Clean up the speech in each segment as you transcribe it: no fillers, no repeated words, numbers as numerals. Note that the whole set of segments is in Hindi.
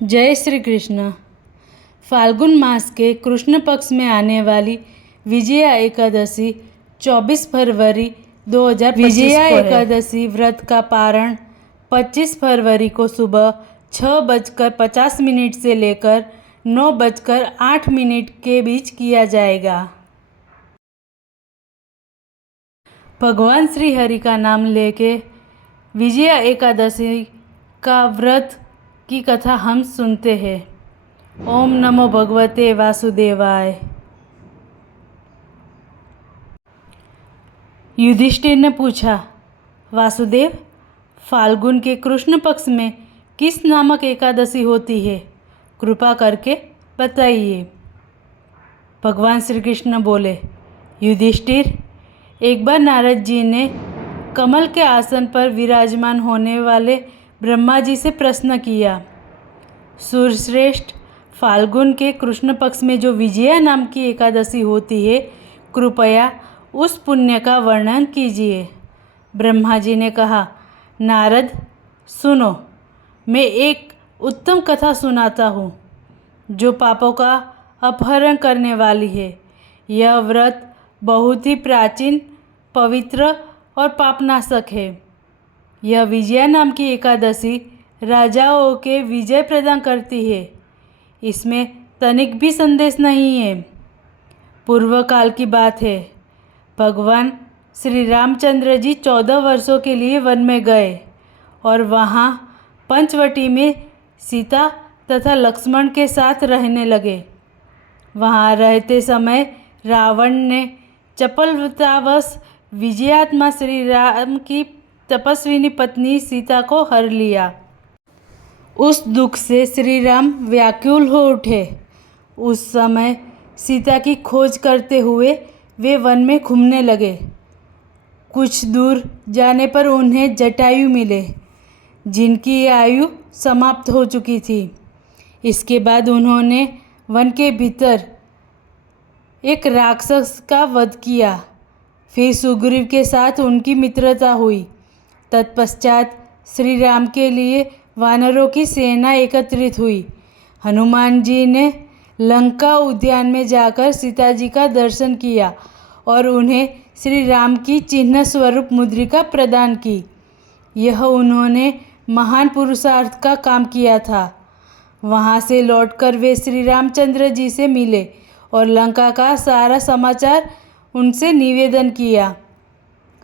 जय श्री कृष्ण। फाल्गुन मास के कृष्ण पक्ष में आने वाली विजया एकादशी 24 फरवरी 2025 विजया एकादशी व्रत का पारण 25 फरवरी को सुबह 6:50 से लेकर 9:08 के बीच किया जाएगा। भगवान श्री हरि का नाम लेके विजया एकादशी का व्रत की कथा हम सुनते हैं। ओम नमो भगवते वासुदेवाय। युधिष्ठिर ने पूछा, वासुदेव, फाल्गुन के कृष्ण पक्ष में किस नामक एकादशी होती है? कृपा करके बताइए। भगवान श्री कृष्ण बोले, युधिष्ठिर, एक बार नारद जी ने कमल के आसन पर विराजमान होने वाले ब्रह्मा जी से प्रश्न किया, सूर्यश्रेष्ठ, फाल्गुन के कृष्ण पक्ष में जो विजया नाम की एकादशी होती है, कृपया उस पुण्य का वर्णन कीजिए। ब्रह्मा जी ने कहा, नारद, सुनो, मैं एक उत्तम कथा सुनाता हूँ जो पापों का अपहरण करने वाली है। यह व्रत बहुत ही प्राचीन, पवित्र और पापनाशक है। यह विजया नाम की एकादशी राजाओं के विजय प्रदान करती है। इसमें तनिक भी संदेश नहीं है। पूर्व काल की बात है। भगवान श्री रामचंद्र जी 14 वर्षों के लिए वन में गए और वहाँ पंचवटी में सीता तथा लक्ष्मण के साथ रहने लगे। वहाँ रहते समय रावण ने चपलतावश विजयात्मा श्री राम की तपस्विनी पत्नी सीता को हर लिया। उस दुख से श्री राम व्याकुल हो उठे। उस समय सीता की खोज करते हुए वे वन में घूमने लगे। कुछ दूर जाने पर उन्हें जटायु मिले, जिनकी आयु समाप्त हो चुकी थी। इसके बाद उन्होंने वन के भीतर एक राक्षस का वध किया। फिर सुग्रीव के साथ उनकी मित्रता हुई। तत्पश्चात श्री राम के लिए वानरों की सेना एकत्रित हुई। हनुमान जी ने लंका उद्यान में जाकर सीता जी का दर्शन किया और उन्हें श्री राम की चिन्ह स्वरूप मुद्रिका प्रदान की। यह उन्होंने महान पुरुषार्थ का काम किया था। वहाँ से लौटकर वे श्री रामचंद्र जी से मिले और लंका का सारा समाचार उनसे निवेदन किया।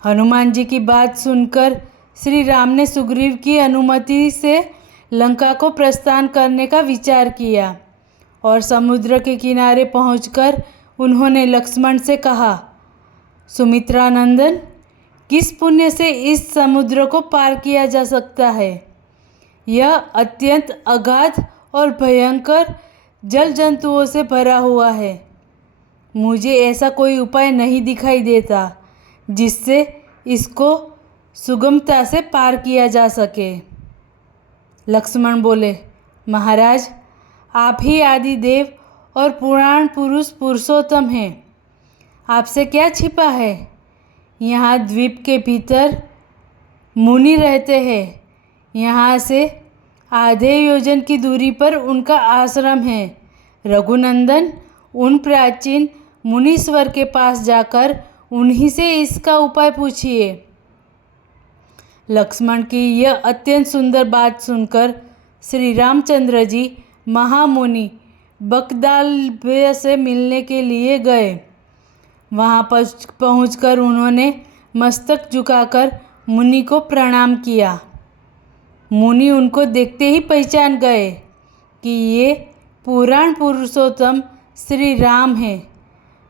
हनुमान जी की बात सुनकर श्री राम ने सुग्रीव की अनुमति से लंका को प्रस्थान करने का विचार किया और समुद्र के किनारे पहुंचकर उन्होंने लक्ष्मण से कहा, सुमित्रा नंदन, किस पुण्य से इस समुद्र को पार किया जा सकता है? यह अत्यंत अगाध और भयंकर जल जंतुओं से भरा हुआ है। मुझे ऐसा कोई उपाय नहीं दिखाई देता जिससे इसको सुगमता से पार किया जा सके। लक्ष्मण बोले, महाराज, आप ही आदि देव और पुराण पुरुष पुरुषोत्तम हैं। आपसे क्या छिपा है? यहाँ द्वीप के भीतर मुनि रहते हैं। यहाँ से आधे योजन की दूरी पर उनका आश्रम है। रघुनंदन, उन प्राचीन मुनीश्वर के पास जाकर उन्हीं से इसका उपाय पूछिए। लक्ष्मण की यह अत्यंत सुंदर बात सुनकर श्री रामचंद्र जी महामुनि बकदाल्भ्य से मिलने के लिए गए। वहाँ पहुंचकर उन्होंने मस्तक झुकाकर मुनि को प्रणाम किया। मुनि उनको देखते ही पहचान गए कि ये पुराण पुरुषोत्तम श्री राम हैं,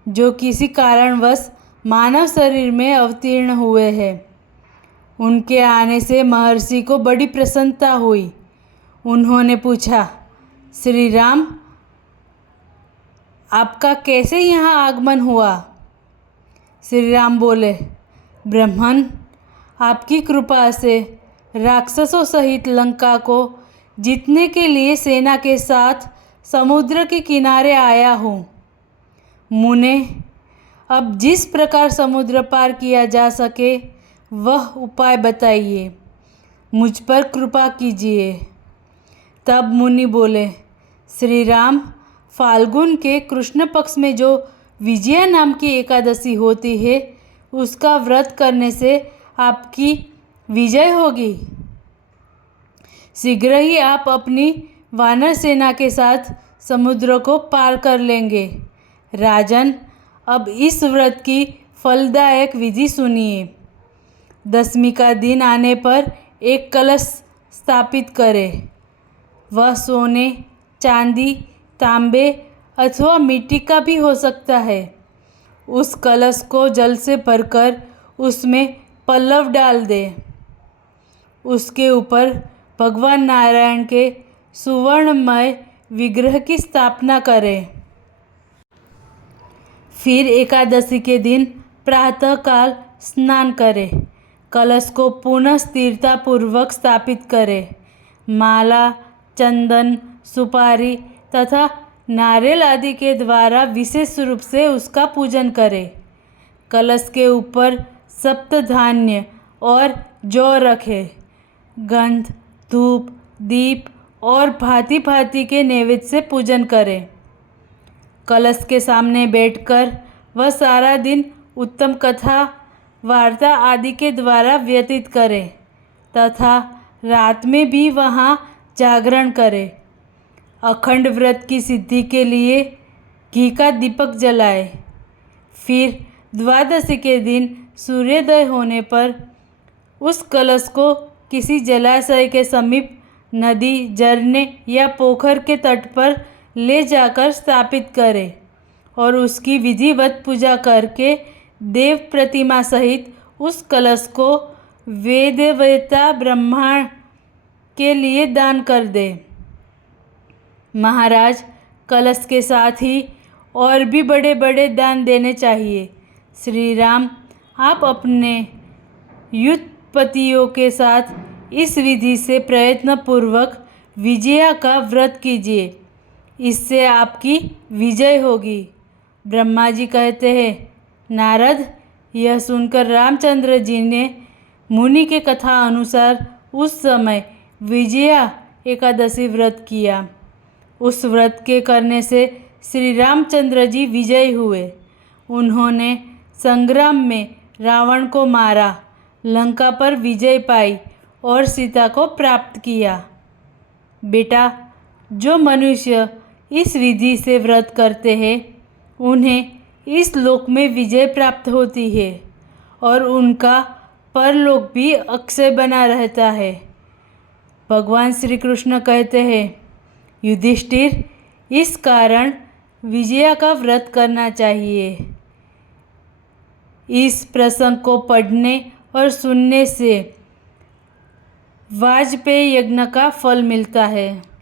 जो किसी कारणवश मानव शरीर में अवतीर्ण हुए हैं। उनके आने से महर्षि को बड़ी प्रसन्नता हुई। उन्होंने पूछा, श्री राम, आपका कैसे यहाँ आगमन हुआ? श्री राम बोले, ब्रह्मन, आपकी कृपा से राक्षसों सहित लंका को जीतने के लिए सेना के साथ समुद्र के किनारे आया हूँ। मुने, अब जिस प्रकार समुद्र पार किया जा सके वह उपाय बताइए। मुझ पर कृपा कीजिए। तब मुनि बोले, श्री राम, फाल्गुन के कृष्ण पक्ष में जो विजया नाम की एकादशी होती है उसका व्रत करने से आपकी विजय होगी। शीघ्र ही आप अपनी वानर सेना के साथ समुद्र को पार कर लेंगे। राजन, अब इस व्रत की फलदायक विधि सुनिए। दशमी का दिन आने पर एक कलश स्थापित करें। वह सोने, चांदी, तांबे अथवा मिट्टी का भी हो सकता है। उस कलश को जल से भरकर उसमें पल्लव डाल दें। उसके ऊपर भगवान नारायण के सुवर्णमय विग्रह की स्थापना करें। फिर एकादशी के दिन प्रातःकाल स्नान करें। कलश को पुनः स्थिरतापूर्वक स्थापित करें। माला, चंदन, सुपारी तथा नारियल आदि के द्वारा विशेष रूप से उसका पूजन करें। कलश के ऊपर सप्त धान्य और जौ रखें। गंध, धूप, दीप और भांति भांति के नैवेद्य से पूजन करें। कलश के सामने बैठकर वह सारा दिन उत्तम कथा, वार्ता आदि के द्वारा व्यतीत करें तथा रात में भी वहाँ जागरण करें। अखंड व्रत की सिद्धि के लिए घी का दीपक जलाए। फिर द्वादशी के दिन सूर्योदय होने पर उस कलश को किसी जलाशय के समीप, नदी, झरने या पोखर के तट पर ले जाकर स्थापित करें और उसकी विधिवत पूजा करके देव प्रतिमा सहित उस कलश को वेदवेत्ता ब्राह्मण के लिए दान कर दे। महाराज, कलश के साथ ही और भी बड़े बड़े दान देने चाहिए। श्री राम, आप अपने युद्धपतियों के साथ इस विधि से प्रयत्नपूर्वक विजया का व्रत कीजिए। इससे आपकी विजय होगी। ब्रह्मा जी कहते हैं, नारद, यह सुनकर रामचंद्र जी ने मुनि के कथा अनुसार उस समय विजया एकादशी व्रत किया। उस व्रत के करने से श्री रामचंद्र जी विजयी हुए। उन्होंने संग्राम में रावण को मारा, लंका पर विजय पाई और सीता को प्राप्त किया। बेटा, जो मनुष्य इस विधि से व्रत करते हैं उन्हें इस लोक में विजय प्राप्त होती है और उनका परलोक भी अक्षय बना रहता है। भगवान श्री कृष्ण कहते हैं, युधिष्ठिर, इस कारण विजया का व्रत करना चाहिए। इस प्रसंग को पढ़ने और सुनने से वाजपेयी यज्ञ का फल मिलता है।